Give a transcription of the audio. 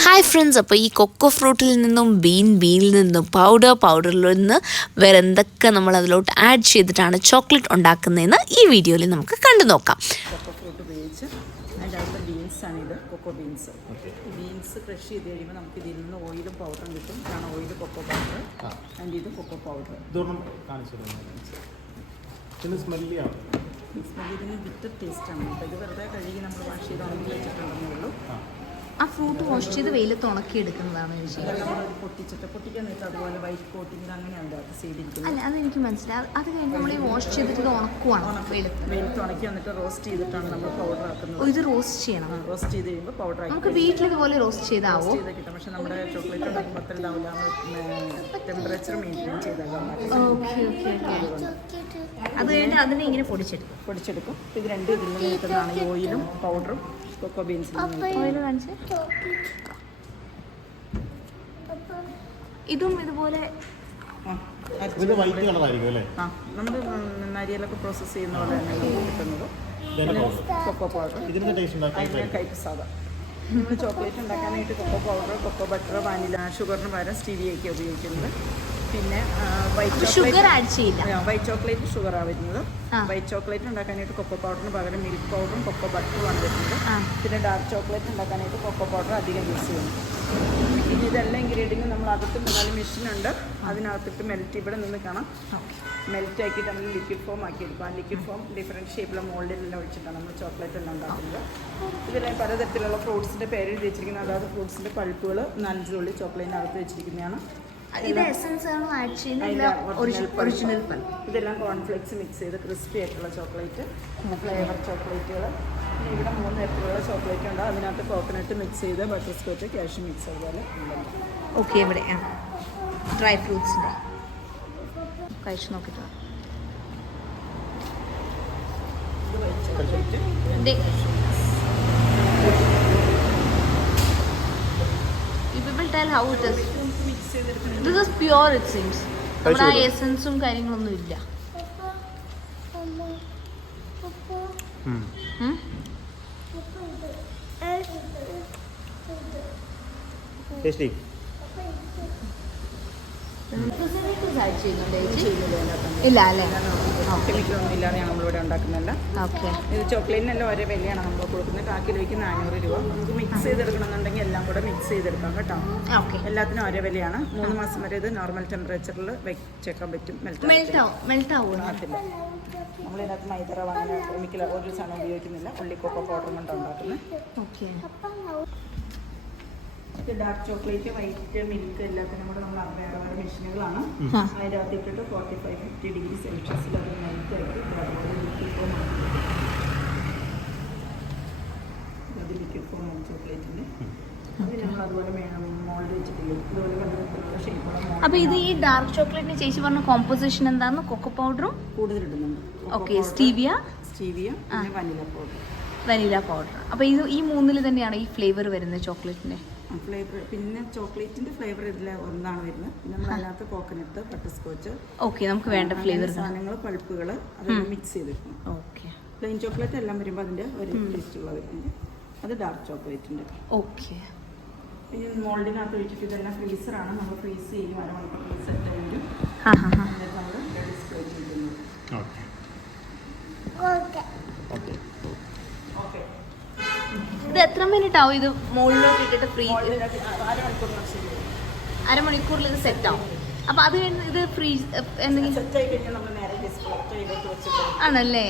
Hi friends, അപ്പോൾ ഈ cocoa ഫ്രൂട്ടിൽ നിന്നും ബീനിൽ നിന്നും പൗഡറിൽ നിന്ന് വേറെ എന്തൊക്കെ നമ്മൾ അതിലോട്ട് ആഡ് ചെയ്തിട്ടാണ് ചോക്ലേറ്റ് ഉണ്ടാക്കുന്നതെന്ന് ഈ വീഡിയോയിൽ നമുക്ക് കണ്ടു നോക്കാം. കൊക്കോ ഫ്രൂട്ട് ഉപയോഗിച്ച് അതിൻ്റെ അകത്ത് ബീൻസാണ് ഇത്, കൊക്കോ ബീൻസ്. ബീൻസ് ക്രഷ് ചെയ്ത് കഴിയുമ്പോൾ നമുക്ക് ഇതിൽ നിന്ന് ഓയിലും പൗഡറും കിട്ടും. ഇതാണ് ഓയിൽ, കൊക്കോ പൗഡർ. അതിൻ്റെ ഇത് കൊക്കോ പൗഡർ. ഇതിന് ബിറ്റർ ടേസ്റ്റാണ്. അപ്പോൾ ഇത് വെറുതെ കഴുകി നമ്മൾ വാഷ് ചെയ്ത് ഉണക്കി വെച്ചിട്ടുണ്ടെന്നേ ഉള്ളൂ. ആ ഫ്രൂട്ട് വാഷ് ചെയ്ത് വെയിലത്ത് ഉണക്കി എടുക്കുന്നതാണ് നമ്മളത് പൊട്ടിക്കാൻ നേരത്തെ അതുപോലെ വൈറ്റ് കോട്ടിങ് അങ്ങനെ അതിൻ്റെ അകത്ത് ചെയ്തിരിക്കുന്നത്. അല്ല, അതെനിക്ക് മനസ്സിലായി. അത് കഴിഞ്ഞ് നമ്മൾ ഈ വാഷ് ചെയ്തിട്ട് ഇത് ഉണക്കുവാണ് വെയിലത്ത് ഉണക്കി വന്നിട്ട് റോസ്റ്റ് ചെയ്തിട്ടാണ് നമ്മൾ പൗഡർ ആക്കുന്നത്. ഇത് റോസ്റ്റ് ചെയ്യണം. റോസ്റ്റ് ചെയ്ത് കഴിയുമ്പോൾ പൗഡർ ആക്കി നമുക്ക് വീട്ടിൽ ഇതുപോലെ റോസ്റ്റ് ചെയ്താവോ? ചെയ്ത് കിട്ടും. പക്ഷെ നമ്മുടെ ചോക്ലേറ്റ് ഉണ്ടാക്കുമ്പോൾ അത്ര ഉണ്ടാവില്ല. ടെമ്പറേച്ചർ മെയിൻറ്റെയിൻ ചെയ്താൽ അത് കഴിഞ്ഞ് അതിനെ ഇങ്ങനെ പൊടിച്ചെടുക്കും. ഇത് രണ്ടും ഇതിൽ നിന്ന് കിട്ടുന്നതാണ്, ഈ ഓയിലും പൗഡറും കൊക്കോ ബീൻസിൽ ഓയിൽ കാണിച്ച്. ഇതും ഇതുപോലെ നമ്മൾ നരിയലൊക്കെ പ്രോസസ്സ് ചെയ്യുന്ന പോലെ തന്നെ കിട്ടുന്നത്. കൊക്കോ പൗഡർ അതിന് കൈപ്പ് സാധാ. നമ്മൾ ചോക്ലേറ്റ് ഉണ്ടാക്കാനായിട്ട് cocoa powder, cocoa butter, vanilla, ഷുഗറിന് പകരം സ്റ്റീവിയൊക്കെ ഉപയോഗിക്കുന്നത്. പിന്നെ ഷുഗർ ആഡ് ചെയ്യില്ല. വൈറ്റ് ചോക്ലേറ്റ് ഷുഗറാണ് വരുന്നത്. വൈറ്റ് ചോക്ലേറ്റ് ഉണ്ടാക്കാനായിട്ട് കൊക്കോ പൗഡറിന് പകരം മിൽക്ക് പൗഡറും കൊക്കോ ബട്ടറുമാണ് വരുന്നത്. പിന്നെ ഡാർക്ക് ചോക്ലേറ്റ് ഉണ്ടാക്കാനായിട്ട് കൊക്കോ പൗഡർ അധികം യൂസ് ചെയ്യുന്നു. ഇനി ഇതെല്ലാം ഇൻഗ്രീഡിയൻറ്റും നമ്മൾ അകത്ത് മൂന്നാല് മെഷീനുണ്ട്, അതിനകത്തിട്ട് മെൽറ്റ് ഇവിടെ നിന്ന് കാണാം. മെൽറ്റ് ആക്കിയിട്ട് നമ്മൾ ലിക്വിഡ് ഫോം ആക്കി എടുക്കും. ആ ലിക്വിഡ് ഫോം ഡിഫറെൻറ്റ് ഷേപ്പിലുള്ള മോൾഡിലെല്ലാം ഒഴിച്ചിട്ടാണ് നമ്മൾ ചോക്ലേറ്റ് എല്ലാം ഉണ്ടാക്കുന്നത്. ഇതിലെല്ലാം പലതരത്തിലുള്ള ഫ്രൂട്ട്സിൻ്റെ പേര് എഴുതി വെച്ചിരിക്കുന്നത്. അതായത് ഫ്രൂട്ട്സിൻ്റെ പൾപ്പുകൾ 4 തുള്ളി ചോക്ലേറ്റിനകത്ത് വെച്ചിരിക്കുന്നതാണ്. ഇത് എസൻസ് ആണ് ആഡ് ചെയ്യുന്നത്, ഒറിജിനൽ പൾപ്പ്. ഇതെല്ലാം കോൺഫ്ലെക്സ് മിക്സ് ചെയ്ത് ക്രിസ്പി ആയിട്ടുള്ള ചോക്ലേറ്റ്, ഫ്ലേവർ ചോക്ലേറ്റുകൾ. ഇവിടെ 3 തരത്തിലുള്ള ചോക്ലേറ്റ് ഉണ്ട്. അതിനകത്ത് കോക്കനട്ട് മിക്സ് ചെയ്ത് ബട്ടർ സ്കോച്ച്, കാഷ്യൂ മിക്സ് അതുപോലെ. ഓക്കെ, ഇവിടെ ഡ്രൈ ഫ്രൂട്ട്സിൻ്റെ കഴിച്ച് നോക്കിയിട്ട് people tell how it is. This is pure, it seems. നമ്മുടെ ആ എസൻസും കാര്യങ്ങളൊന്നും ഇല്ല. ഇല്ല അല്ലേ? കെമിക്കലൊന്നും ഇല്ലാതെയാണ് നമ്മളിവിടെ ഉണ്ടാക്കുന്നില്ല. ഓക്കെ. ഇത് ചോക്ലേറ്റിനെല്ലാം ഒരേ വിലയാണ് നമ്മൾ കൊടുക്കുന്നത്. 1 കിലോയ്ക്ക് 400 രൂപ. നമുക്ക് മിക്സ് ചെയ്തെടുക്കണമെന്നുണ്ടെങ്കിൽ എല്ലാം കൂടെ മിക്സ് ചെയ്തെടുക്കാം കേട്ടോ. ഓക്കെ. എല്ലാത്തിനും ഒരേ വിലയാണ്. 3 മാസം വരെ ഇത് നോർമൽ ടെമ്പറേച്ചറിൽ വെച്ചേക്കാൻ പറ്റും. മെൽറ്റ് ആവില്ല. നമ്മളിതിനകത്ത് മൈദറവ അങ്ങനെ കെമിക്കൽ ഒരു സാധനം ഉപയോഗിക്കുന്നില്ല. ഉള്ളി കൊക്കോ പൗഡർ കൊണ്ട് ഉണ്ടാക്കുന്നത്. ഓക്കെ. ഇത് ഡാർക്ക് ചോക്ലേറ്റ്, വൈറ്റ് മിൽക്ക് എല്ലാത്തിനും കൂടെ നമ്മൾ വേറെ വേറെ മെഷീനുകളാണ്. അതിൻ്റെ അകത്ത് ഇട്ടിട്ട് 45-50 ഡിഗ്രി സെൽഷ്യസിൽ അത് മെൽറ്റ് ആക്കി അതുപോലെ ലിക്വിഡ് ഫോം ആക്കി. അത് ലിക്വിഡ് ഫോം ആണ് ചോക്ലേറ്റിൻ്റെ. അത് നമ്മൾ അതുപോലെ മോൾഡ് വെച്ചിട്ടില്ല. ഇതുപോലെ പലതരത്തിലുള്ള ഷേപ്പുള്ള മോൾഡ്. അപ്പോൾ ഇത് ഈ ഡാർക്ക് ചോക്ലേറ്റിന് ചേച്ചി പറഞ്ഞ കോമ്പോസിഷൻ എന്താണെന്ന്? കൊക്കോ പൗഡറും കൂടുതലിടുന്നുണ്ട്. ഓക്കെ. സ്റ്റീവിയ, പിന്നെ വനില പൗഡർ. അപ്പോൾ ഇത് ഈ 3-ൽ തന്നെയാണ് ഈ ഫ്ലേവർ വരുന്നത് ചോക്ലേറ്റിൻ്റെ ഫ്ലേവർ. പിന്നെ ചോക്ലേറ്റിന്റെ ഫ്ലേവർ ഇതിൽ ഒന്നാണ് വരുന്നത്. പിന്നെ നമ്മൾ അതിനകത്ത് കോക്കനട്ട്, ബട്ടർ സ്കോച്ച്, ഓക്കെ, നമുക്ക് വേണ്ട ഫ്ലേവർ സാധനങ്ങൾ, പൾപ്പുകൾ അതെല്ലാം മിക്സ് ചെയ്തിരിക്കും. ഓക്കെ. പ്ലെയിൻ ചോക്ലേറ്റ് എല്ലാം വരുമ്പോൾ അതിൻ്റെ ഒരു ടേസ്റ്റുള്ള വരുന്നുണ്ട്. അത് ഡാർക്ക് ചോക്ലേറ്റിൻ്റെ. ഓക്കെ. പിന്നെ മോൾഡിനകത്ത് ഒഴിച്ചിട്ട് ഇതെല്ലാം ഫ്രീസറാണ്. നമ്മൾ ഫ്രീസ് ചെയ്യും. 1 മണിക്കൂർ ഫ്രീസ് ഇട്ട് കഴിഞ്ഞു നമ്മൾ ഡിസ്പ്ലേ ചെയ്യുന്നു. ഇത് എത്ര മിനിറ്റ് ആവും ഇത് മുകളിലോട്ട് ഇട്ടിട്ട് അരമണിക്കൂറിൽ ഇത് സെറ്റ് ആവും? അപ്പോൾ അത് കഴിഞ്ഞ് ഇത് ഫ്രീസ് എന്തെങ്കിലും സെറ്റ് ആയി കഴിഞ്ഞാൽ നമ്മൾ നേരെ ഡിസ്പ്ലേ ചെയ്തിട്ട് വെച്ചിട്ട് ആണല്ലേ?